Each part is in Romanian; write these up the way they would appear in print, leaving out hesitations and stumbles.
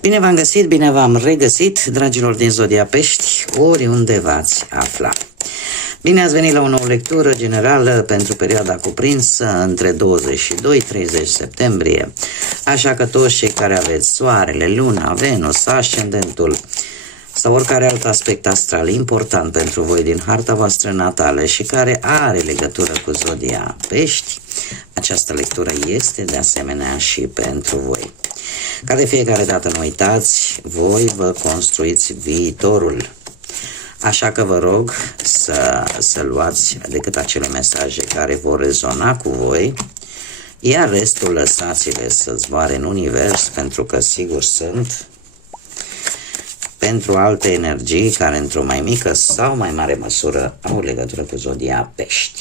Bine v-am găsit, bine v-am regăsit, dragilor din Zodia Pești, oriunde v-ați afla. Bine ați venit la o nouă lectură generală pentru perioada cuprinsă între 22-30 septembrie. Așa că toți cei care aveți Soarele, Luna, Venus, Ascendentul sau oricare alt aspect astral important pentru voi din harta voastră natală și care are legătură cu Zodia Pești, această lectură este de asemenea și pentru voi. Ca de fiecare dată nu uitați, voi vă construiți viitorul. Așa că vă rog să luați decât acele mesaje care vor rezona cu voi, iar restul lăsați-le să zboare în univers, pentru că sigur sunt pentru alte energii care într-o mai mică sau mai mare măsură au legătură cu Zodia Pești.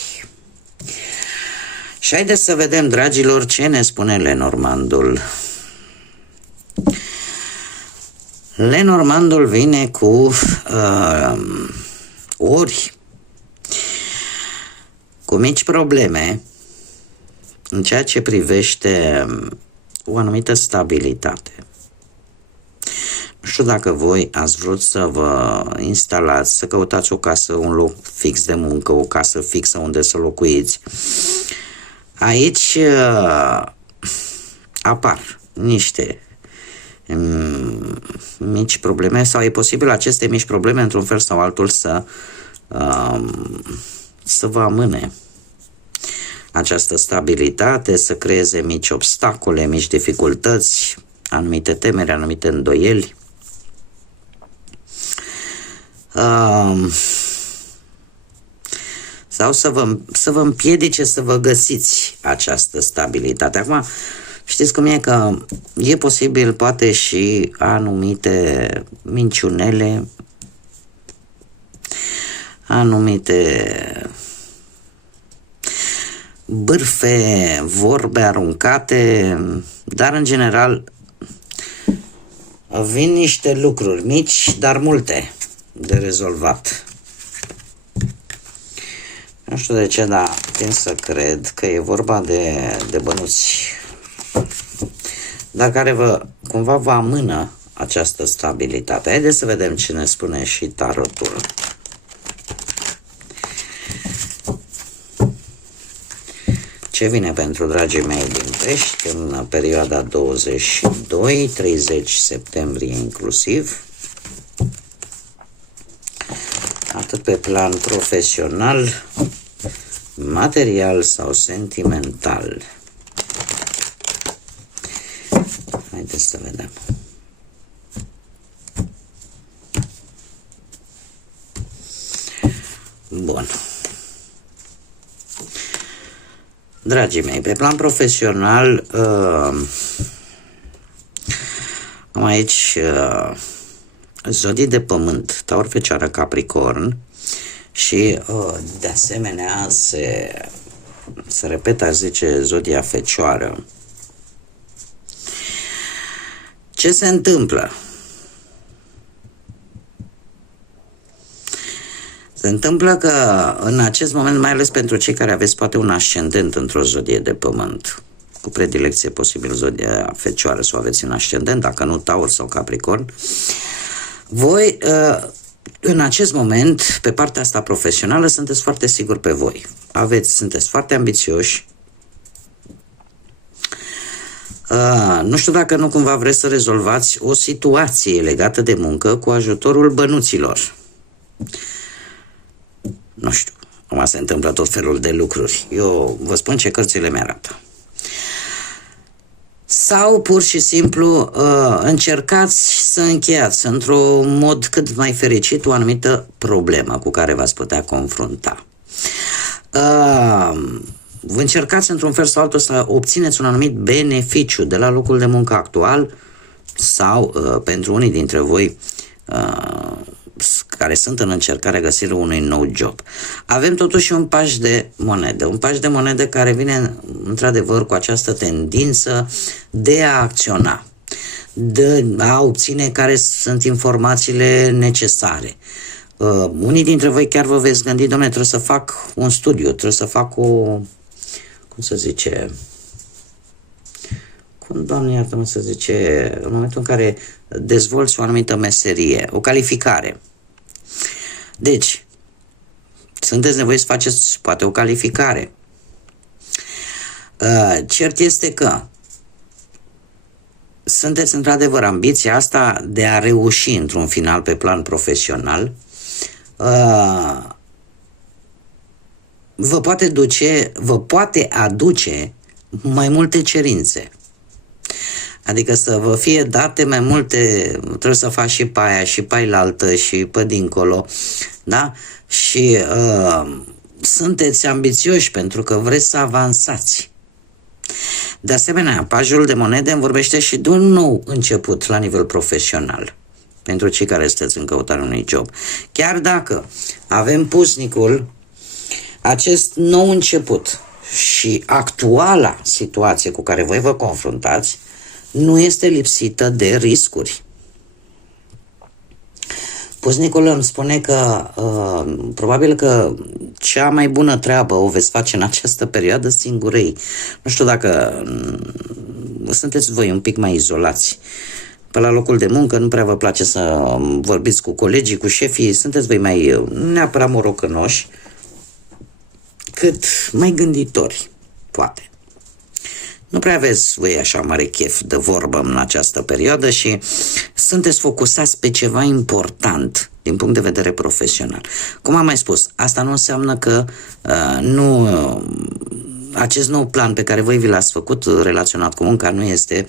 Și haideți să vedem, dragilor, ce ne spune Lenormandul. Lenormandul vine cu cu mici probleme în ceea ce privește o anumită stabilitate. Nu știu dacă voi ați vrut să vă instalați, să căutați o casă, un loc fix de muncă, o casă fixă unde să locuiți. Aici apar niște mici probleme sau e posibil aceste mici probleme într-un fel sau altul să vă amâne această stabilitate, să creeze mici obstacole, mici dificultăți, anumite temeri, anumite îndoieli. Sau să vă împiedice să vă găsiți această stabilitate. Acum, știți cum e, că e posibil poate și anumite minciunele, anumite bârfe, vorbe aruncate, dar în general vin niște lucruri mici, dar multe de rezolvat. Nu știu de ce, dar tind să cred că e vorba de bănuți, dar care cumva vă amână această stabilitate. Haideți să vedem ce ne spune și tarotul. Ce vine pentru dragii mei din Pești în perioada 22-30 septembrie inclusiv, atât pe plan profesional, material sau sentimental. Haideți să vedem. Bun. Dragii mei, pe plan profesional am aici zodii de pământ, Taur, Fecioară, Capricorn și de asemenea se repetă, aș zice, zodia Fecioară. Ce se întâmplă? Se întâmplă că în acest moment, mai ales pentru cei care aveți poate un ascendent într-o zodie de pământ, cu predilecție posibil zodia Fecioară, să o aveți în ascendent, dacă nu Taur sau Capricorn, voi în acest moment, pe partea asta profesională, sunteți foarte siguri pe voi. Sunteți foarte ambițioși. Nu știu dacă nu cumva vreți să rezolvați o situație legată de muncă cu ajutorul bănuților. Nu știu, acum se întâmplă tot felul de lucruri. Eu vă spun ce cărțile mi-arată. Sau pur și simplu încercați să încheiați într-un mod cât mai fericit o anumită problemă cu care v-ați putea confrunta. Vă încercați într-un fel sau altul să obțineți un anumit beneficiu de la locul de muncă actual sau pentru unii dintre voi care sunt în încercarea găsirii unui nou job. Avem totuși un paș de monedă, care vine într-adevăr cu această tendință de a acționa, de a obține care sunt informațiile necesare. Unii dintre voi chiar vă veți gândi, dom'le, trebuie să fac un studiu, trebuie să fac Doamne iartă-mă să zice, în momentul în care dezvolți o anumită meserie, o calificare. Deci, sunteți nevoiți să faceți poate o calificare. Cert este că sunteți într-adevăr ambiția asta de a reuși într-un final pe plan profesional, vă poate aduce mai multe cerințe. Adică să vă fie date mai multe, trebuie să faci și pe aia, și pe ailaltă, și pe dincolo, da? Și sunteți ambițioși pentru că vreți să avansați. De asemenea, pajul de monede îmi vorbește și de un nou început la nivel profesional pentru cei care sunteți în căutarea unui job. Chiar dacă avem pusnicul, acest nou început și actuala situație cu care voi vă confruntați nu este lipsită de riscuri. Pusnicul îmi spune că probabil că cea mai bună treabă o veți face în această perioadă singurei. Nu știu dacă sunteți voi un pic mai izolați. Pe la locul de muncă nu prea vă place să vorbiți cu colegii, cu șefii, sunteți voi mai neapărat morocănoși, cât mai gânditori, poate. Nu prea aveți voi așa mare chef de vorbă în această perioadă și sunteți focusați pe ceva important din punct de vedere profesional. Cum am mai spus, asta nu înseamnă că acest nou plan pe care voi vi l-ați făcut relaționat cu munca nu este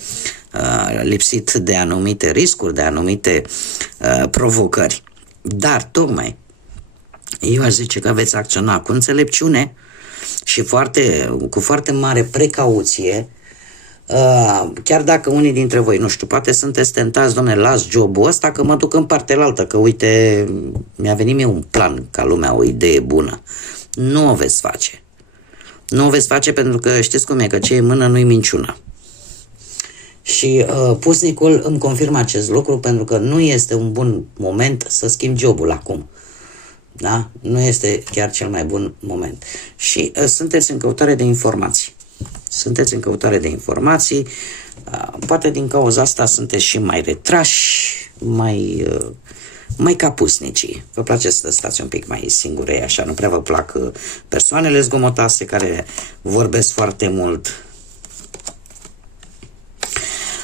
lipsit de anumite riscuri, de anumite provocări. Dar tocmai eu aș zice că veți acționa cu înțelepciune și cu foarte mare precauție, chiar dacă unii dintre voi, nu știu, poate sunteți tentați, dom'le, las jobul ăsta că mă duc în partea altă, că uite, mi-a venit mie un plan ca lumea, o idee bună. Nu o veți face. Nu o veți face pentru că știți cum e, că ce e în mână nu-i minciună. Și pusnicul îmi confirmă acest lucru pentru că nu este un bun moment să schimb jobul acum. Da? Nu este chiar cel mai bun moment. Și sunteți în căutare de informații. Sunteți în căutare de informații. Poate din cauza asta sunteți și mai retrași, mai ca pusnicii. Vă place să stați un pic mai singurei, așa. Nu prea vă plac persoanele zgomotoase care vorbesc foarte mult.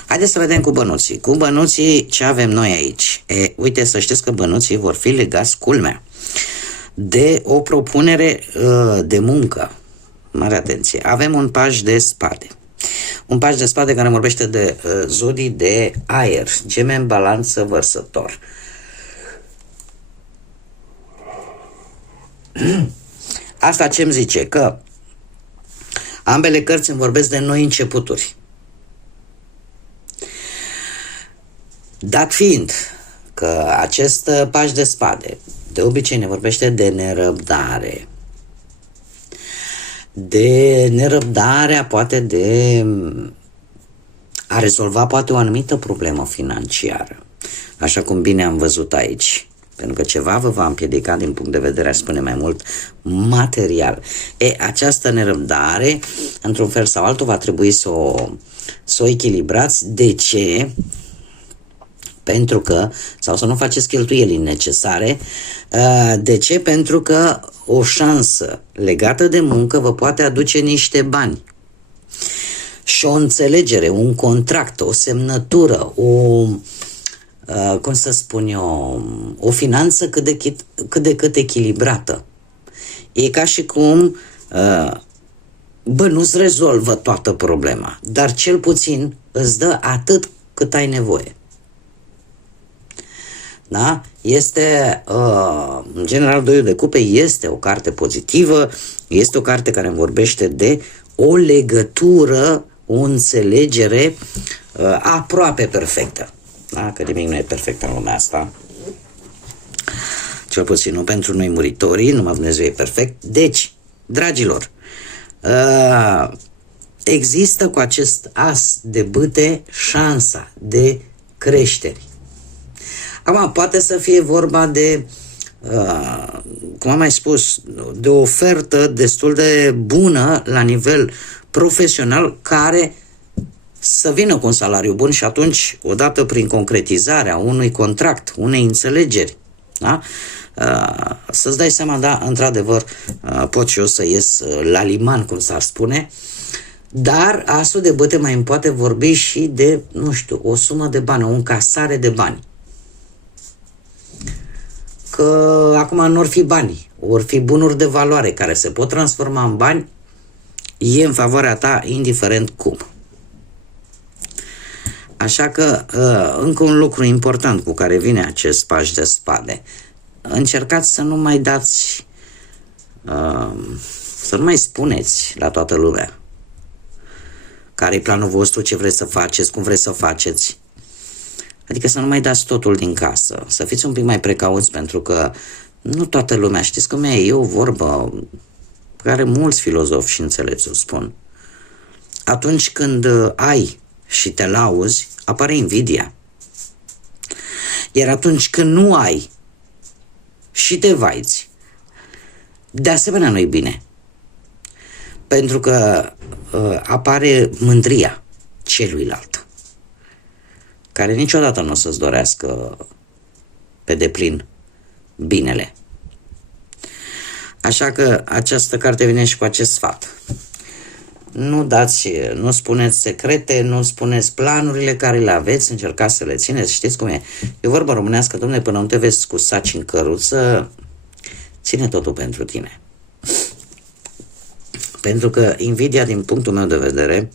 Haideți să vedem cu bănuții. Cu bănuții ce avem noi aici? Uite, să știți că bănuții vor fi legați, culmea, de o propunere de muncă. Mare atenție. Avem un paj de spade. Un paj de spade care vorbește de zodii de aer, Gemeni, Balanță, Vărsător. Asta ce îmi zice? Că ambele cărți îmi vorbesc de noi începuturi. Dat fiind că acest paj de spade de obicei ne vorbește de nerăbdare. De nerăbdarea poate de a rezolva poate o anumită problemă financiară. Așa cum bine am văzut aici. Pentru că ceva vă va împiedica din punct de vedere, aș spune mai mult, material. Această nerăbdare, într-un fel sau altul, va trebui să o echilibrați. De ce? Pentru că, sau să nu faceți cheltuieli necesare. De ce? Pentru că o șansă legată de muncă vă poate aduce niște bani. Și o înțelegere, un contract, o semnătură, cum să spun eu, o finanță cât de cât echilibrată. E ca și cum nu-ți rezolvă toată problema, dar cel puțin îți dă atât cât ai nevoie. Da? Este, în general, Doiul de Cupe este o carte pozitivă, este o carte care îmi vorbește de o legătură, o înțelegere aproape perfectă. Da? Că nimic nu e perfect în lumea asta. Cel puțin nu pentru noi muritorii, numai Dumnezeu e perfect. Deci, dragilor, există cu acest as de bâte șansa de creștere. Acum, poate să fie vorba de, cum am mai spus, de o ofertă destul de bună la nivel profesional care să vină cu un salariu bun și atunci, odată prin concretizarea unui contract, unei înțelegeri, da? Să-ți dai seama, da, într-adevăr, pot și eu să ies la liman, cum s-ar spune, dar asul de băte mai îmi poate vorbi și de, nu știu, o sumă de bani, o încasare de bani. Că acum nu or fi bani, or fi bunuri de valoare care se pot transforma în bani, e în favoarea ta, indiferent cum. Așa că, încă un lucru important cu care vine acest paș de spade. Încercați să nu mai dați, să nu mai spuneți la toată lumea care-i planul vostru, ce vreți să faceți, cum vreți să faceți. Adică să nu mai dați totul din casă, să fiți un pic mai precauți, pentru că nu toată lumea, știți cum e o vorbă pe care mulți filozofi și înțelepți o spun. Atunci când ai și te lauzi, apare invidia. Iar atunci când nu ai și te vaiți, de asemenea nu-i bine. Pentru că apare mândria celuilalt, care niciodată nu o să-ți dorească pe deplin binele. Așa că această carte vine și cu acest sfat. Nu spuneți secrete, nu spuneți planurile care le aveți, încercați să le țineți. Știți cum e? E vorba românească, dom'le, până nu te vezi cu saci în căruță, ține totul pentru tine. Pentru că invidia, din punctul meu de vedere,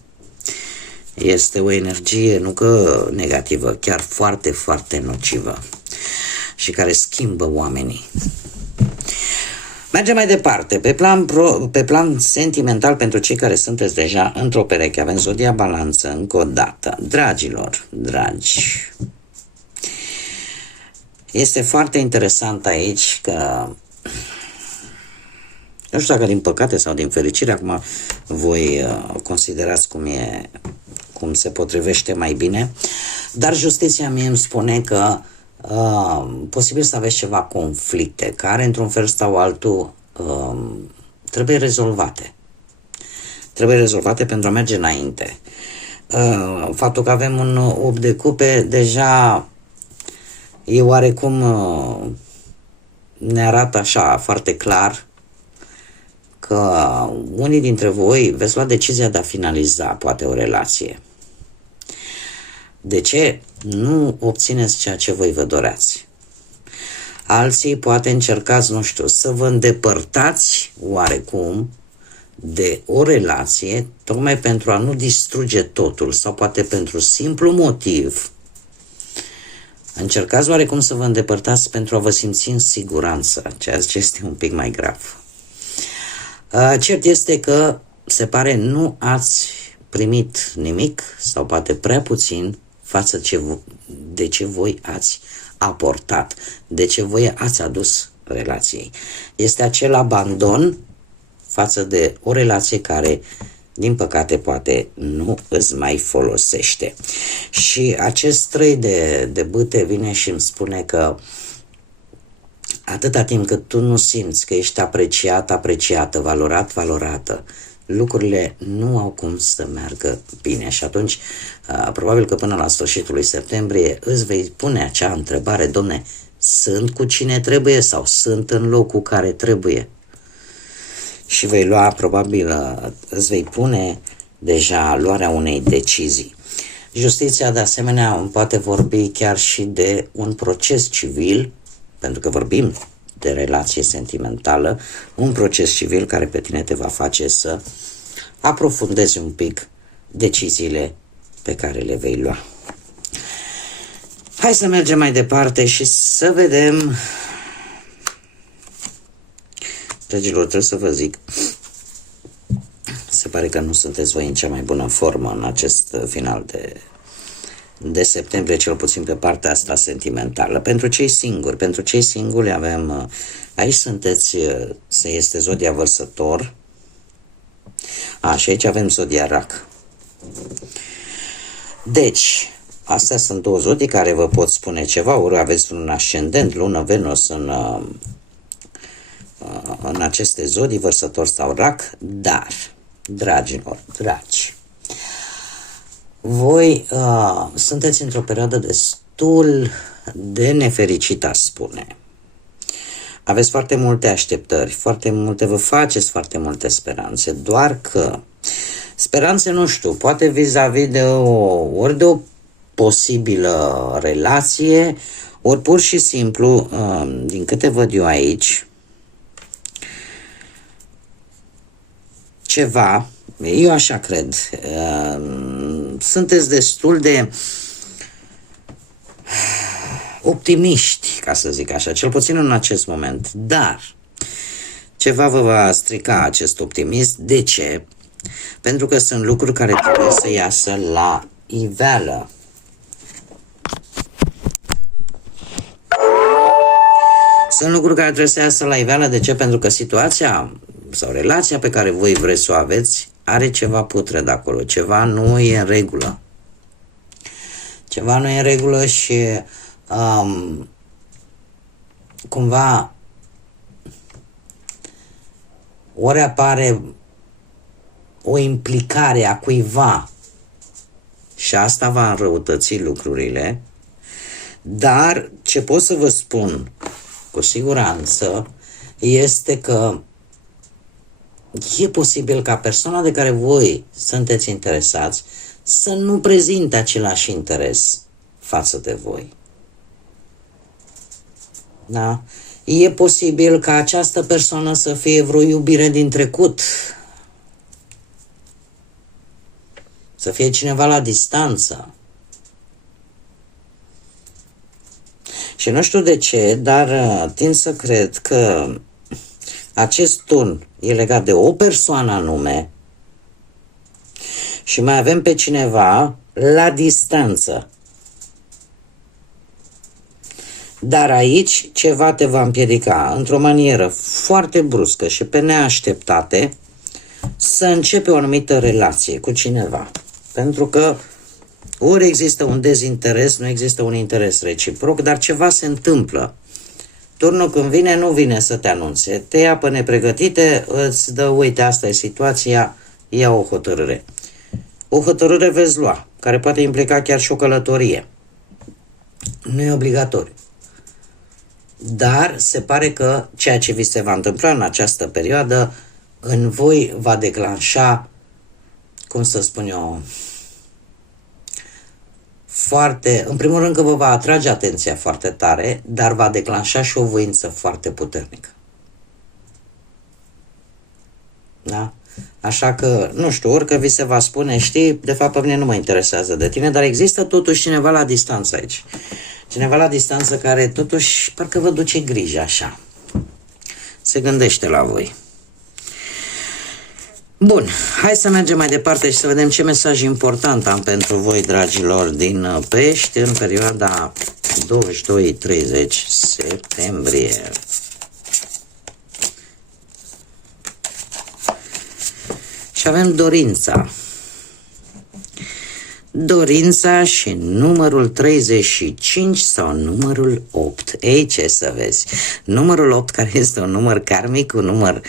este o energie, nu că negativă, chiar foarte, foarte nocivă și care schimbă oamenii. Mergem mai departe. Pe plan sentimental, pentru cei care sunteți deja într-o pereche, avem zodia Balanță încă o dată. Dragilor, dragi, este foarte interesant aici că, nu știu dacă din păcate sau din fericire, acum voi considerați cum se potrivește mai bine, dar justiția mie îmi spune că posibil să aveți ceva conflicte care, într-un fel sau altul, trebuie rezolvate. Trebuie rezolvate pentru a merge înainte. Faptul că avem un 8 de cupe deja e oarecum ne arată așa foarte clar că unii dintre voi veți lua decizia de a finaliza poate o relație. De ce? Nu obțineți ceea ce voi vă doreați. Alții poate încercați, nu știu, să vă îndepărtați oarecum de o relație, tocmai pentru a nu distruge totul, sau poate pentru simplu motiv. Încercați oarecum să vă îndepărtați pentru a vă simți în siguranță, ceea ce este un pic mai grav. Cert este că, se pare, nu ați primit nimic, sau poate prea puțin, față de ce voi ați aportat, de ce voi ați adus relației. Este acel abandon față de o relație care, din păcate, poate nu îți mai folosește. Și acest 3 de bâte vine și îmi spune că atâta timp cât tu nu simți că ești apreciat, apreciată, valorat, valorată, lucrurile nu au cum să meargă bine și atunci probabil că până la sfârșitul lui septembrie îți vei pune acea întrebare: domne, sunt cu cine trebuie sau sunt în locul care trebuie? Și vei lua, probabil îți vei pune deja luarea unei decizii. Justiția, de asemenea, poate vorbi chiar și de un proces civil, pentru că vorbim de relație sentimentală, un proces civil care pe tine te va face să aprofundezi un pic deciziile pe care le vei lua. Hai să mergem mai departe și să vedem. Dragilor, trebuie să vă zic, se pare că nu sunteți voi în cea mai bună formă în acest final de septembrie, cel puțin pe partea asta sentimentală. Pentru cei singuri avem, aici sunteți, este zodia Vărsător, și aici avem zodia Rac. Deci, astea sunt două zodii care vă pot spune ceva, ori aveți un ascendent, lună, Venus în aceste zodii, Vărsător sau Rac, dar, dragilor, dragi, Voi sunteți într-o perioadă destul de nefericită, aș spune. Aveți foarte multe așteptări, vă faceți foarte multe speranțe, doar că speranțe, nu știu, poate vis-a-vis de ori de o posibilă relație, ori pur și simplu, din câte văd eu aici, ceva, eu așa cred, sunteți destul de optimiști, ca să zic așa, cel puțin în acest moment, dar ceva vă va strica acest optimism. De ce? Pentru că sunt lucruri care trebuie să iasă la iveală. Sunt lucruri care trebuie să iasă la iveală. De ce? Pentru că situația sau relația pe care voi vreți să o aveți are ceva putred acolo, ceva nu e în regulă. Ceva nu e în regulă și cumva ori apare o implicare a cuiva și asta va înrăutăți lucrurile, dar ce pot să vă spun cu siguranță este că e posibil ca persoana de care voi sunteți interesați să nu prezinte același interes față de voi. Da? E posibil ca această persoană să fie vreo iubire din trecut, să fie cineva la distanță. Și nu știu de ce, dar tind să cred că acest turn e legat de o persoană anume și mai avem pe cineva la distanță. Dar aici ceva te va împiedica într-o manieră foarte bruscă și pe neașteptate să începi o anumită relație cu cineva. Pentru că ori există un dezinteres, nu există un interes reciproc, dar ceva se întâmplă. Turnul când vine, nu vine să te anunțe. Te ia pe nepregătite, îți dă, uite, asta e situația, ia o hotărâre. O hotărâre veți lua, care poate implica chiar și o călătorie. Nu e obligatoriu. Dar se pare că ceea ce vi se va întâmpla în această perioadă în voi va declanșa, cum să spun eu, foarte, în primul rând că vă va atrage atenția foarte tare, dar va declanșa și o voință foarte puternică. Da? Așa că, nu știu, orică vi se va spune, știi, de fapt pe mine nu mă interesează de tine, dar există totuși cineva la distanță aici. Cineva la distanță care totuși parcă vă duce grijă așa. Se gândește la voi. Bun, hai să mergem mai departe și să vedem ce mesaj important am pentru voi, dragilor, din Pești în perioada 22-30 septembrie. Și avem dorința. Dorința și numărul 35 sau numărul 8. Ei, ce să vezi? Numărul 8, care este un număr karmic, un număr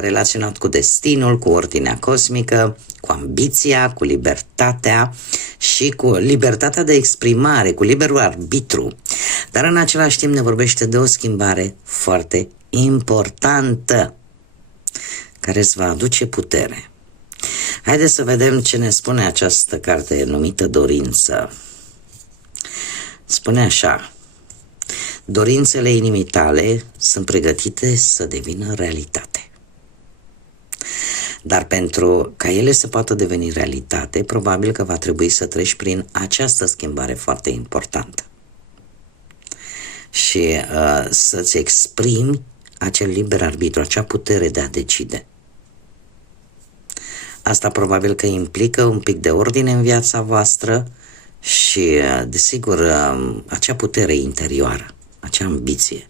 relaționat cu destinul, cu ordinea cosmică, cu ambiția, cu libertatea și cu libertatea de exprimare, cu liberul arbitru. Dar în același timp ne vorbește de o schimbare foarte importantă care îți va aduce putere. Haideți să vedem ce ne spune această carte numită Dorință. Spune așa: dorințele inimii tale sunt pregătite să devină realitate. Dar pentru ca ele să poată deveni realitate, probabil că va trebui să treci prin această schimbare foarte importantă. Și să-ți exprimi acel liber arbitru, acea putere de a decide. Asta probabil că implică un pic de ordine în viața voastră și, desigur, acea putere interioară, acea ambiție.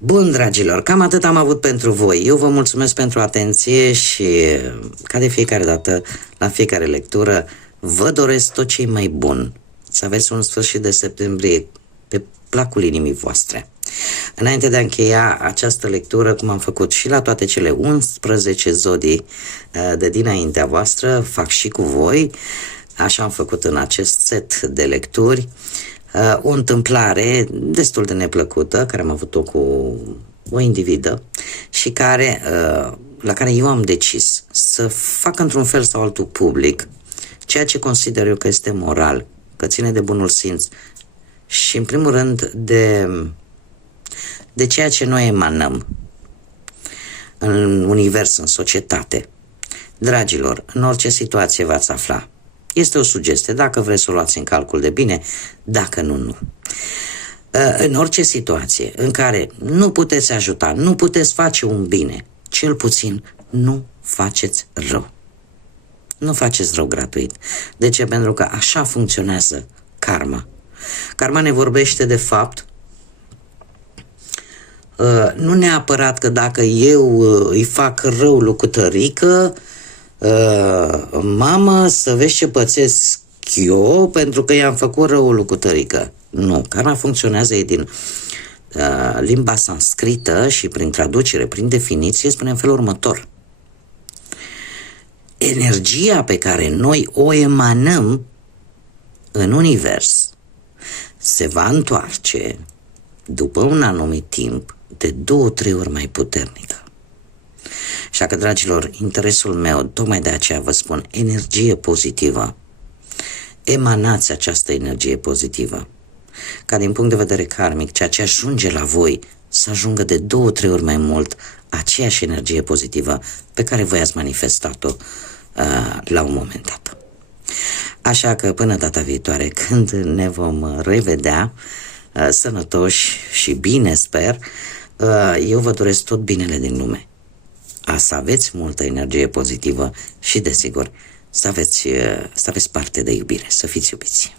Bun, dragilor, cam atât am avut pentru voi. Eu vă mulțumesc pentru atenție și, ca de fiecare dată, la fiecare lectură, vă doresc tot ce e mai bun. Să aveți un sfârșit de septembrie pe placul inimii voastre. Înainte de a încheia această lectură, cum am făcut și la toate cele 11 zodii de dinaintea voastră, fac și cu voi, așa am făcut în acest set de lecturi, o întâmplare destul de neplăcută, care am avut-o cu o individă și la care eu am decis să fac într-un fel sau altul public ceea ce consider eu că este moral, că ține de bunul simț și, în primul rând, de ceea ce noi emanăm în univers, în societate. Dragilor, în orice situație v-ați afla. Este o sugestie, dacă vreți să o luați în calcul de bine, dacă nu, nu. În orice situație în care nu puteți ajuta, nu puteți face un bine, cel puțin nu faceți rău. Nu faceți rău gratuit. De ce? Pentru că așa funcționează karma. Karma ne vorbește de fapt nu neapărat că dacă eu îi fac rău lui cutărică, mamă, să vezi ce pățesc eu pentru că i-am făcut răul lui cutărică. Nu, karma funcționează din limba sanscrită și prin traducere, prin definiție, spune în felul următor. Energia pe care noi o emanăm în univers se va întoarce după un anumit timp de 2-3 ori mai puternică. Așa că, dragilor, interesul meu, tocmai de aceea vă spun, energie pozitivă. Emanați această energie pozitivă. Ca din punct de vedere karmic, ceea ce ajunge la voi să ajungă de 2-3 ori mai mult aceeași energie pozitivă pe care voi ați manifestat-o la un moment dat. Așa că până data viitoare, când ne vom revedea sănătoși și bine, sper, eu vă doresc tot binele din lume. Să aveți multă energie pozitivă și, desigur, să aveți parte de iubire, să fiți iubiți.